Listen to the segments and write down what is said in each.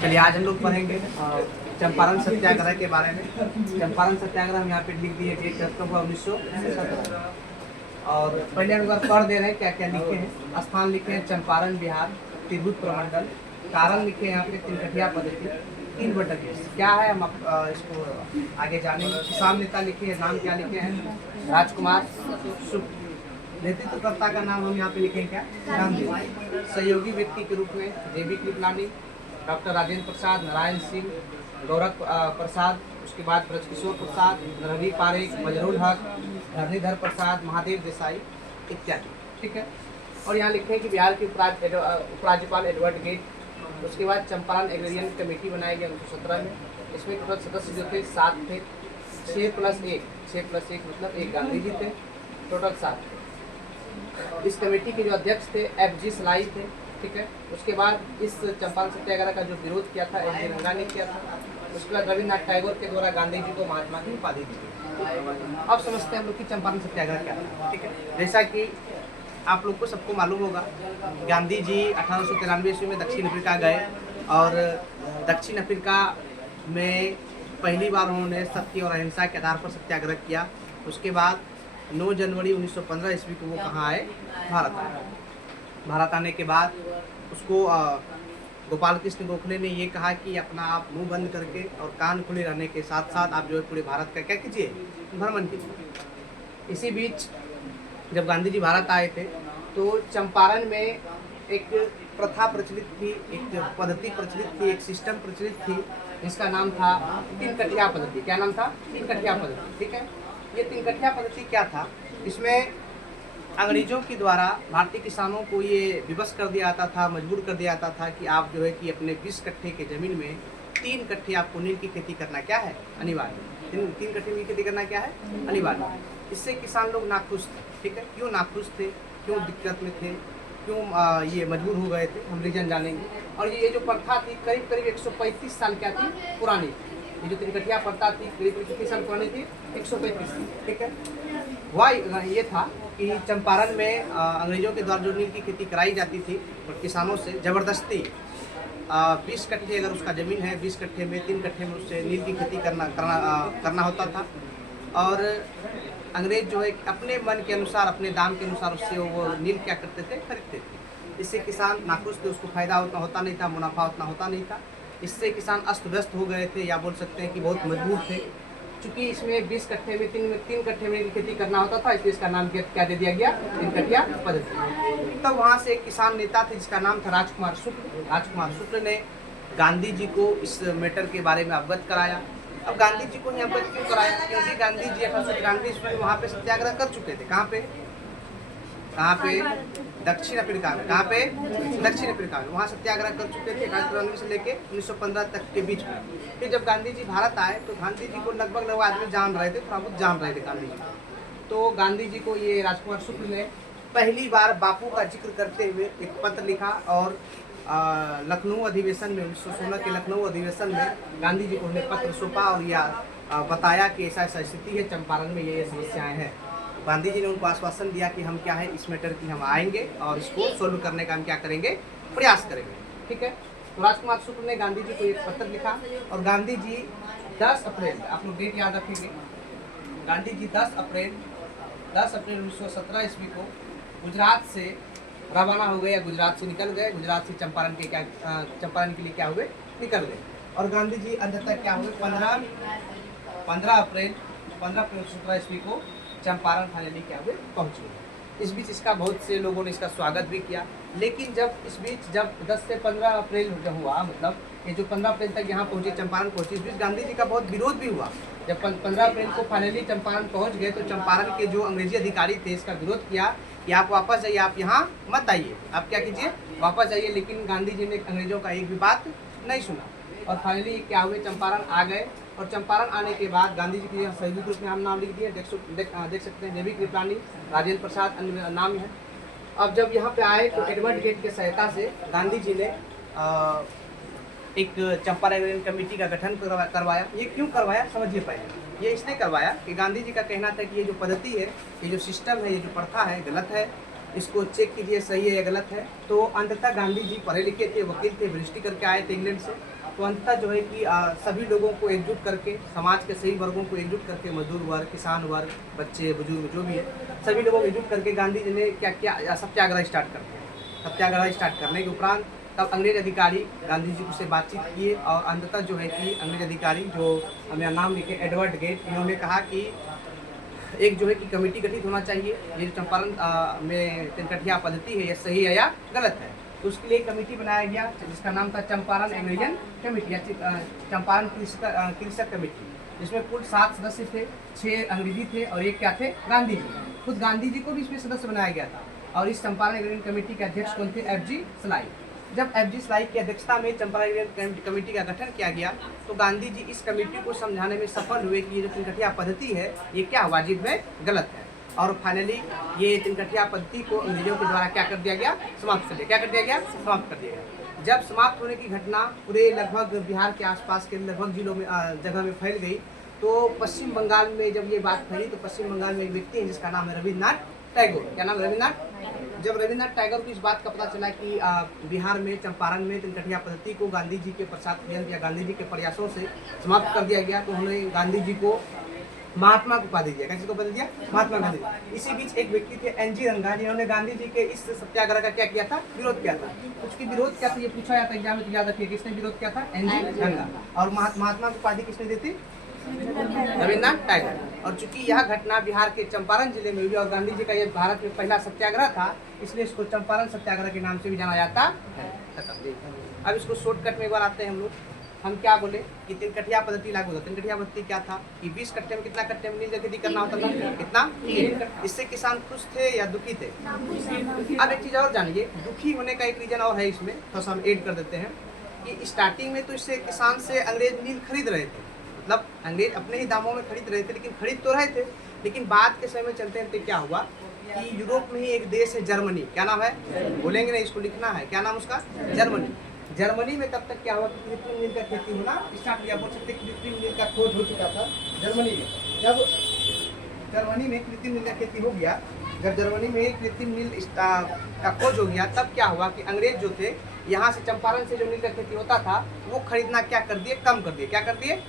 चलिए आज हम लोग पढ़ेंगे चंपारण सत्याग्रह के बारे में। चंपारण सत्याग्रह हम यहाँ पे लिख दिए कि कब हुआ 1917। और पहले हम एक बार पढ़ दे रहे हैं क्या क्या लिखे हैं। स्थान लिखे हैं चंपारण बिहार, तिरहुत प्रमंडल। कारण लिखे हैं यहाँ पे तिनकठिया पद्धति, 3/20। क्या है हम इसको आगे जानेंगे। किसान नेता लिखे हैं, नाम क्या लिखे हैं, राजकुमार शुक्ल। नेतृत्वकर्ता का नाम हम यहाँ पे लिखेंगे क्या, गांधी। सहयोगी व्यक्ति के रूप में जेबी कृपलानी, डॉक्टर राजेंद्र प्रसाद, नारायण सिंह, गौरव प्रसाद, उसके बाद ब्रजकिशोर प्रसाद, रवि पारेख, बजरुल हक, धरणीधर प्रसाद, महादेव देसाई इत्यादि। ठीक है। और यहाँ लिखे हैं कि बिहार के उपराज्यपाल एडवर्ड गेट। उसके बाद चंपारण एग्रेरियन कमेटी बनाई गई 1917 में। इसमें टोटल सदस्य जो थे 7 थे। 6+1 मतलब 1 गांधी जी थे, टोटल 7 थे। इस कमेटी के जो अध्यक्ष थे FG सलाई थे। ठीक है। उसके बाद इस चंपारण सत्याग्रह का जो विरोध किया था MG रंगा ने किया था। उसके बाद रविन्द्रनाथ टैगोर के द्वारा गांधी जी को महात्मा की उपाधि दी गई। अब समझते हैं हम लोग कि चंपारण सत्याग्रह क्या था। ठीक है। जैसा कि आप लोग को सबको मालूम होगा, गांधी जी 1893 ईस्वी में दक्षिण अफ्रीका गए और दक्षिण अफ्रीका में पहली बार उन्होंने सत्य और अहिंसा के आधार पर सत्याग्रह किया। उसके बाद 9 जनवरी 1915 ईस्वी को वो कहाँ आए, भारत आए। भारत आने के बाद उसको गोपाल कृष्ण गोखले ने ये कहा कि अपना आप मुंह बंद करके और कान खुले रहने के साथ साथ आप जो है पूरे भारत का क्या कीजिए, भ्रमण कीजिए। इसी बीच जब गांधी जी भारत आए थे तो चंपारण में एक प्रथा प्रचलित थी, एक पद्धति प्रचलित थी, एक सिस्टम प्रचलित थी जिसका नाम था तिनकठिया पद्धति। क्या नाम था, तिनकठिया पद्धति। ठीक है। ये तिनकठिया पद्धति क्या था, इसमें अंग्रेजों के द्वारा भारतीय किसानों को ये विवश कर दिया जाता था, मजबूर कर दिया जाता था कि आप जो है कि अपने 20 कट्ठे के ज़मीन में 3 कट्ठे आपको नील की खेती करना क्या है, अनिवार्य। 3 कट्ठे नील की खेती करना क्या है, अनिवार्य। इससे किसान लोग नाखुश थे। ठीक है। क्यों नाखुश थे, क्यों दिक्कत में थे, क्यों ये मजबूर हो गए थे, हम रीजन जानेंगे। और ये जो प्रथा थी करीब करीब 135 साल क्या थी, पुरानी। ये जो तिनकठिया प्रथा थी करीब कितने साल पुरानी थी, 135 साल। ठीक है। वह ये था कि चंपारण में अंग्रेजों के द्वारा जो नील की खेती कराई जाती थी और किसानों से ज़बरदस्ती 20 कट्ठे अगर उसका ज़मीन है, 20 कट्ठे में 3 कट्ठे में उससे नील की खेती करना होता था। और अंग्रेज जो है अपने मन के अनुसार, अपने दाम के अनुसार उससे वो नील क्या करते थे, खरीदते थे। इससे किसान नाखुश थे, उसको फायदा उतना होता नहीं था, मुनाफा उतना होता नहीं था। इससे किसान अस्त व्यस्त हो गए थे, या बोल सकते हैं कि बहुत मजबूर थे। चूँकि इसमें 20 कट्ठे में 3 कट्ठे में खेती करना होता था, इसलिए इसका नाम क्या दे दिया गया, तिनकठिया पद्धति। तब वहाँ से एक किसान नेता थे जिसका नाम था राजकुमार शुक्ल। राजकुमार शुक्ल ने गांधी जी को इस मैटर के बारे में अवगत कराया। अब गांधी जी को अवगत क्यों कराया, क्योंकि गांधी जी 1893 ईस्वी में वहाँ पे सत्याग्रह कर चुके थे। कहाँ पे, दक्षिण अफ्रीका में। कहाँ पे, दक्षिण अफ्रीका में। वहाँ सत्याग्रह कर चुके थे 1893 से लेके 1915 तक के बीच में। फिर जब गांधी जी भारत आए तो गांधी जी को लगभग आदमी जान रहे थे, थोड़ा बहुत जान रहे थे गांधी जी को। तो गांधी जी को ये राजकुमार शुक्ल ने पहली बार बापू का जिक्र करते हुए एक पत्र लिखा और लखनऊ अधिवेशन में 1916 के लखनऊ अधिवेशन में गांधी जी को उन्हें पत्र सौंपा और यह बताया कि ऐसा ऐसा स्थिति है, चंपारण में ये समस्याएं हैं। गांधी जी ने उनको आश्वासन दिया कि हम क्या है, इस मैटर की हम आएंगे और इसको सोल्व करने का हम क्या करेंगे, प्रयास करेंगे। ठीक है। तो राजकुमार शुक्ल ने गांधी जी को एक पत्र लिखा और गांधी जी 10 अप्रैल, आप लोग डेट याद रखेंगे, गांधी जी 10 अप्रैल 1917 ईस्वी को गुजरात से रवाना हो गए, या गुजरात से निकल गए। गुजरात से चंपारण के लिए क्या हुए, निकल गए। और गांधी जी अंततः क्या हुए, 15 अप्रैल 1917 ईस्वी को चंपारण फाइनली क्या हुए, पहुँच गए। इस बीच इसका बहुत से लोगों ने इसका स्वागत भी किया। लेकिन जब 10 से 15 अप्रैल हुआ, मतलब ये जो 15 अप्रैल तक यहाँ पहुँचे, चंपारण पहुँचे, इस बीच गांधी जी का बहुत विरोध भी हुआ। जब 15 अप्रैल को फाइनली चंपारण पहुँच गए तो चंपारण के जो अंग्रेजी अधिकारी थे इसका विरोध किया कि आप वापस जाइए, आप यहाँ मत आइए, आप क्या कीजिए, वापस जाइए। लेकिन गांधी जी ने अंग्रेजों का एक भी बात नहीं सुना और फाइनली क्या हुए, चंपारण आ गए। और चंपारण आने के बाद गांधी जी के सहयोगी ग्रुप में हम नाम लिख दिए, देख सकते हैं, जेबी कृपलानी, राजेंद्र प्रसाद, अन्य नाम है। अब जब यहाँ पे आए तो एडवर्ड गेट की सहायता से गांधी जी ने एक चंपारण कमेटी का गठन करवाया। ये क्यों करवाया, समझिए पहले। ये इसलिए करवाया कि गांधी जी का कहना था कि ये जो पद्धति है, ये जो सिस्टम है, ये जो प्रथा है, गलत है, इसको चेक कीजिए सही है या गलत है। तो अंततः गांधी जी पढ़े लिखे थे, वकील थे, बरिस्ट्री करके आए थे इंग्लैंड से। तो अंततः जो है कि सभी लोगों को एकजुट करके, समाज के सभी वर्गों को एकजुट करके, मजदूर वर्ग, किसान वर्ग, बच्चे, बुजुर्ग जो भी है, सभी लोगों को एकजुट करके गांधी जी ने क्या किया, सत्याग्रह स्टार्ट कर दिया। सत्याग्रह स्टार्ट करने के उपरांत तब अंग्रेज अधिकारी गांधी जी से बातचीत किए और अंततः जो है कि अंग्रेज अधिकारी, जो हमें नाम लिखे एडवर्ड गेट, इन्होंने कहा कि एक जो है कि कमेटी गठित होना चाहिए, ये जो चंपारण में तिनकठिया पद्धति है ये सही है या गलत है। तो उसके लिए एक कमेटी बनाया गया जिसका नाम था चंपारण एग्रीजन कमेटी या चंपारण कृषक कमेटी, जिसमें कुल 7 सदस्य थे, 6 अंग्रेजी थे और एक क्या थे, गांधी जी। खुद गांधी जी को भी इसमें सदस्य बनाया गया था। और इस चंपारण एग्रीजन कमेटी के अध्यक्ष कौन थे, FG सलाई। जब FG सलाई की अध्यक्षता में चंपारण एग्रीजन कमेटी का गठन किया गया तो गांधी जी इस कमेटी को समझाने में सफल हुए कि ये जो तिनकठिया पद्धति है ये क्या वाजिब में गलत है। और फाइनली ये तिनकठिया पद्धति को अंग्रेजों के द्वारा क्या कर दिया गया, समाप्त कर दिया। क्या कर दिया गया, समाप्त कर दिया गया। जब समाप्त होने की घटना पूरे लगभग बिहार के आसपास के लगभग जिलों में जगह में फैल गई, तो पश्चिम बंगाल में जब ये बात फैली तो पश्चिम बंगाल में एक व्यक्ति है जिसका नाम है रविन्द्रनाथ टैगोर। क्या नाम, रविन्द्रनाथ। जब रविन्द्रनाथ टैगोर को इस बात का पता चला कि बिहार में चंपारण में तिनकठिया पद्धति को गांधी जी के प्रसाद या गांधी जी के प्रयासों से समाप्त कर दिया गया, तो उन्होंने गांधी जी को महात्मा को उपाधि दिया। किसी को उपाधि दिया, महात्मा गांधी। इसी बीच एक व्यक्ति थे NG रंगा, जिन्होंने गांधी जी के इस सत्याग्रह का क्या किया था, विरोध किया था। उसकी विरोध क्या था ये पूछा जाता है एग्जाम में, तो याद रखिए किसने विरोध किया था, NG रंगा। और महात्मा को उपाधि किसने दी थी, रविन्द्रनाथ टैगोर। और चूंकि यह घटना बिहार के चंपारण जिले में हुई और गांधी जी का यह भारत में पहला सत्याग्रह था, इसलिए इसको चंपारण सत्याग्रह के नाम से भी जाना जाता है। अब इसको शॉर्टकट में एक बार आते हैं हम लोग। हम क्या बोले कि तिनकठिया पद्धति लागू होता। तिनकठिया पद्धति क्या था कि 20 कट्टे में कितना कट्टे में नील खेती करना होता था, कितना, 3। इससे किसान खुश थे या दुखी थे। अब एक चीज और जानिए, दुखी होने का एक रीजन और है इसमें, थोड़ा सा हम ऐड कर देते हैं कि स्टार्टिंग में तो इससे किसान से अंग्रेज नील खरीद रहे थे, मतलब अंग्रेज अपने ही दामों में खरीद रहे थे, लेकिन खरीद तो रहे थे। लेकिन बाद के समय में चलते चलते क्या हुआ कि यूरोप में ही एक देश है जर्मनी, क्या नाम है, बोलेंगे नहीं, इसको लिखना है, क्या नाम उसका, जर्मनी। जर्मनी में तब तक क्या हुआ कि कृत्रिम नील का खेती होना स्टार्ट किया। बोल सकते कृत्रिम नील का खोज हो चुका था जर्मनी में। जब जर्मनी में कृत्रिम नील का खेती हो गया, जब जर्मनी में कृत्रिम नील का खोज हो गया, तब क्या हुआ कि अंग्रेज जो थे यहाँ से चंपारण से जो नील का खेती होता था वो खरीदना क्या कर दिए, कम कर दिए। क्या कर दिए,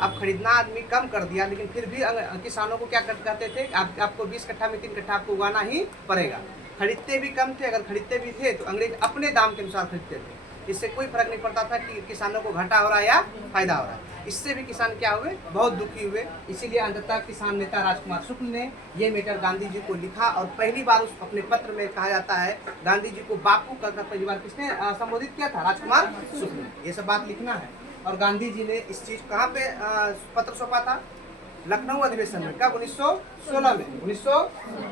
अब खरीदना आदमी कम कर दिया, लेकिन फिर भी किसानों को क्या कहते थे, आपको 20 कट्ठा में 3 कट्ठा आपको उगाना ही पड़ेगा। खरीदते भी कम थे, अगर खरीदते भी थे तो अंग्रेज अपने दाम के अनुसार खरीदते थे। इससे कोई फर्क नहीं पड़ता था कि किसानों को घाटा हो रहा है या फायदा हो रहा है। इससे भी किसान क्या हुए, बहुत दुखी हुए। इसीलिए अंततः किसान नेता राजकुमार शुक्ल ने ये मैटर गांधी जी को लिखा और पहली बार उस अपने पत्र में कहा जाता है गांधी जी को बापू कहकर पहली बार किसने संबोधित किया था, राजकुमार शुक्ल। ये सब बात लिखना है। और गांधी जी ने इस चीज कहाँ पे पत्र सौंपा था, लखनऊ अधिवेशन में। कब, 1916 में। 1900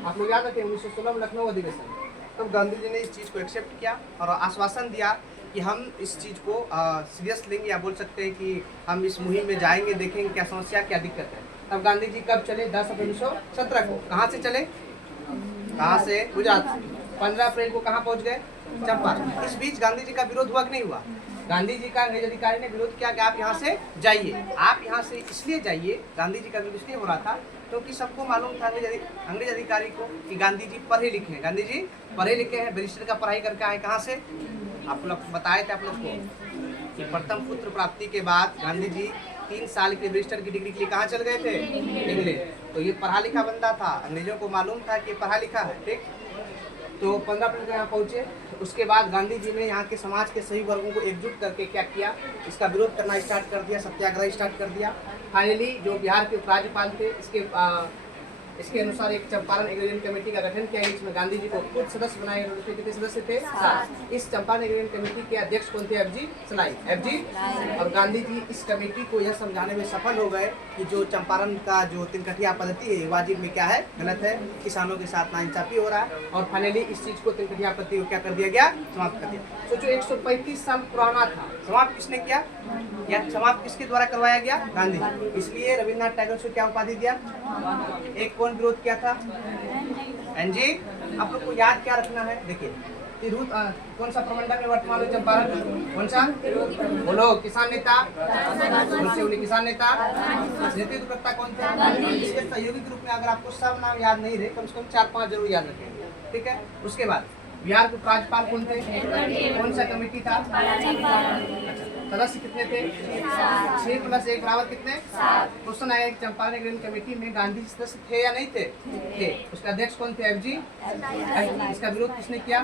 आप लोग याद रखें, 1916 में लखनऊ अधिवेशन में। तब गांधी जी ने इस चीज को एक्सेप्ट किया और आश्वासन दिया कि हम इस चीज़ को सीरियस लेंगे, या बोल सकते हैं कि हम इस मुहिम में जाएंगे, देखेंगे क्या समस्या, क्या दिक्कत है। तब गांधी जी कब चले, 10 अप्रैल 1917 को। कहाँ से चले, कहाँ से, गुजरात से। 15 अप्रैल को कहाँ पहुँच गए, चंपारण। इस बीच गांधी जी का विरोध हुआ कि नहीं हुआ, गांधी जी का अंग्रेज अधिकारी ने विरोध किया कि आप यहाँ से जाइए। आप यहाँ से इसलिए जाइए, गांधी जी का विरोध इसलिए हो रहा था क्योंकि सबको मालूम था अंग्रेज अधिकारी को कि गांधी जी पढ़े लिखे हैं, गांधी जी पढ़े लिखे हैं, बैरिस्टर का पढ़ाई करके आए। कहाँ से, आप लोग बताए थे आप लोग को कि प्रथम पुत्र प्राप्ति के बाद गांधी जी 3 साल के बैरिस्टर की डिग्री के लिए कहाँ चल गए थे, इंग्लैंड। तो ये पढ़ा लिखा बंदा था, अंग्रेजों को मालूम था कि पढ़ा लिखा है, ठीक। तो 15 अप्रैल को यहाँ पहुँचे। उसके बाद गांधी जी ने यहाँ के समाज के सभी वर्गों को एकजुट करके क्या किया, इसका विरोध करना स्टार्ट कर दिया, सत्याग्रह स्टार्ट कर दिया। फाइनली जो बिहार के उपराज्यपाल थे इसके अनुसार एक चंपारण एग्रीजन कमेटी का गठन किया। इसमें गांधी जी को खुद सदस्य बनाए गए। कितने सदस्य थे, 7। इस चंपारण एग्रीजन कमेटी के अध्यक्ष कौन थे, FG सलाई, FG। और गांधी जी इस कमेटी को यह समझाने में सफल हो गए कि जो चंपारण का जो तिनकठिया पद्धति है वाजिब में क्या है, गलत है, किसानों के साथ नाइंसाफी हो रहा है। और फाइनली इस चीज को तिनकठिया पद्धति को क्या कर दिया गया, समाप्त कर दिया। सोचो 135 साल पुराना था, समाप्त किसने किया, या समाप्त किसके द्वारा करवाया गया, गांधी जी। इसलिए रविन्द्रनाथ टैगोर को क्या उपाधि दिया, एक कौन विरोध किया था, NG। आप लोग को याद क्या रखना है, देखिए तिरहुत कौन सा प्रमंडल में वर्तमान में चंपारण, कौन सा, बोलो, किसान नेता, कौन से बोले, किसान नेता, नेतृत्वकर्ता कौन थे, इसके सहयोगी के रूप में अगर आपको सब नाम याद नहीं रहे, कम से कम 4-5 जरूर याद रखेंगे, ठीक है। उसके बाद बिहार के राज्यपाल कौन थे, कौन सा कमेटी था, सदस्य कितने थे? 6 + 1 बराबर कितने? 7। क्वेश्चन आया कि चंपारण ग्रीन कमेटी में गांधी जी सदस्य थे या नहीं थे? थे। उसका अध्यक्ष कौन थे? FG। इसका विरोध किसने किया?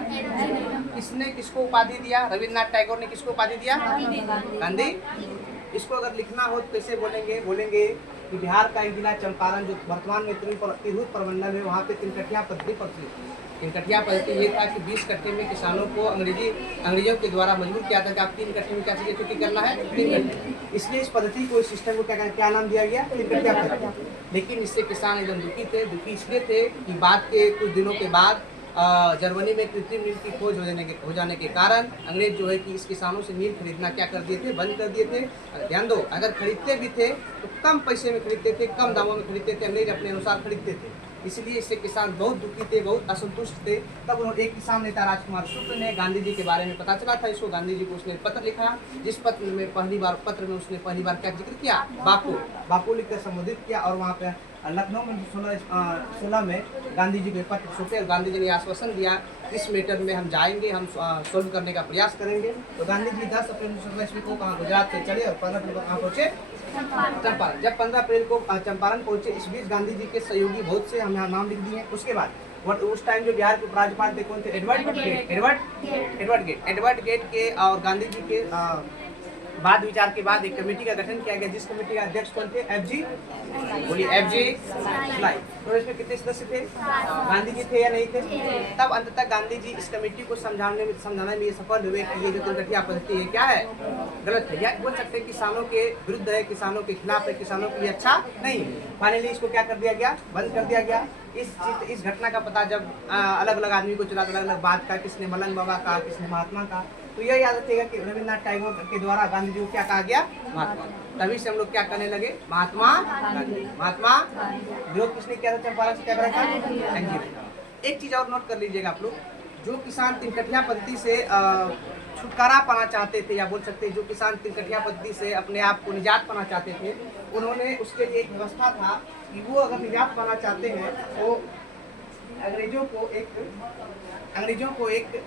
किसने किसको उपाधि दिया? रविन्द्रनाथ टैगोर ने किसको उपाधि दिया? गांधी। इसको अगर लिखना हो तो कैसे बोलेंगे? बोलेंगे कि बिहार का एक जिला चंपारण जो वर्तमान में तिरहुत प्रमंडल है, वहाँ पे 3 कठिया पद्धति पड़ती है। 3 कठिया पद्धति ये था कि 20 कट्ठे में किसानों को अंग्रेजों के द्वारा मजबूर किया था कि आप 3 कट्ठे में क्या चाहिए, खेती करना है 3 कट्ठे। इसलिए इस पद्धति को, इस सिस्टम को क्या नाम दिया गया? 3 कठिया पद्धति। लेकिन इससे किसान एकदम दुखी थे। दुखी इसलिए थे कि बाद के कुछ दिनों के बाद जर्मनी में कृत्रिम नील की खोज हो जाने के कारण अंग्रेज जो है कि इस किसानों से नील खरीदना क्या कर दिए थे? बंद कर दिए थे। ध्यान दो, अगर खरीदते भी थे तो कम पैसे में खरीदते थे, कम दामों में खरीदते थे, अंग्रेज अपने अनुसार खरीदते थे। इसलिए इससे किसान बहुत दुखी थे, बहुत असंतुष्ट थे। तब उन्होंने एक किसान नेता राजकुमार शुक्ल ने गांधी जी के बारे में पता चला था इसको, गांधी जी को उसने पत्र लिखा, जिस पत्र में उसने पहली बार क्या जिक्र किया? बापू लिखकर संबोधित किया। और वहाँ पे लखनऊ में 16 में गांधी जी के पत्र छपे और गांधी जी ने आश्वासन दिया इस मैटर में हम जाएंगे, हम सोल्व करने का प्रयास करेंगे। तो गांधी जी 10 अप्रैल 1917 ईस्वी को कहाँ गुजरात से चले और 15 अप्रैल को कहाँ पहुँचे? चंपारण। जब 15 अप्रैल को चंपारण पहुँचे, इस बीच गांधी जी के सहयोगी बहुत से हम यहाँ नाम लिख दिए। उसके बाद उस टाइम जो बिहार के राज्यपाल थे कौन थे? एडवर्ड गेट के और गांधी जी के बाद विचार के बाद एक कमेटी का गठन किया गया, जिस कमेटी का अध्यक्ष कौन थे? FG। बोलिए FG स्लाई। तो इसमें कितने सदस्य थे? गांधी जी थे या नहीं थे? तब अंततः गांधी जी इस कमेटी को समझाने में ये सफल हुए कि ये जो 3 कठिया पद्धति है क्या है? गलत है। या बोल सकते हैं किसानों के विरुद्ध है, किसानों के खिलाफ है, किसानों के लिए अच्छा नहीं है। फाइनली इसको क्या कर दिया गया? बंद कर दिया गया। इस घटना का पता जब अलग अलग आदमी को चला, अलग अलग बात का, किसने मलंग बाबा का, किसने महात्मा का, तो यह याद रखिएगा कि रविन्द्रनाथ टैगोर के द्वारा गांधी जी को क्या कहा गया? महात्मा। तभी से हम लोग क्या करने लगे? महात्मा गांधी। महात्मा। विरोध किसने किया था चंपारण सत्याग्रह का? एक चीज और नोट कर लीजिएगा आप लोग, जो किसान 3 कठिया पद्धति से छुटकारा पाना चाहते थे, या बोल सकते हैं जो किसान 3 कठिया पद्धति से अपने आप को निजात पाना चाहते थे, उन्होंने उसके लिए एक व्यवस्था था कि वो अगर निजात पाना चाहते हैं तो अंग्रेजों को एक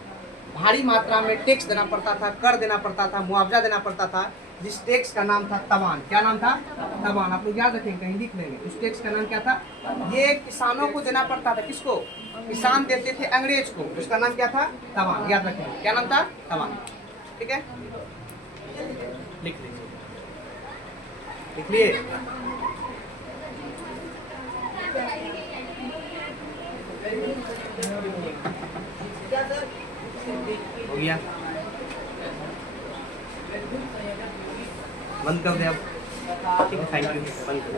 भारी मात्रा में टैक्स देना पड़ता था, कर देना पड़ता था, मुआवजा देना पड़ता था, जिस टैक्स का नाम था तवान। क्या नाम था? तवान। आप लोग याद रखेंगे, कहीं लिख लेंगे। उस टैक्स का नाम क्या था? ये किसानों को देना पड़ता था। किसको? किसान देते थे अंग्रेज को। उसका नाम क्या था? तवान। याद रखेंगे, क्या नाम था? तवान। ठीक है, लिख लिए। हो गया, बंद कर दे अब। ठीक है, थैंक यू। बंद कर।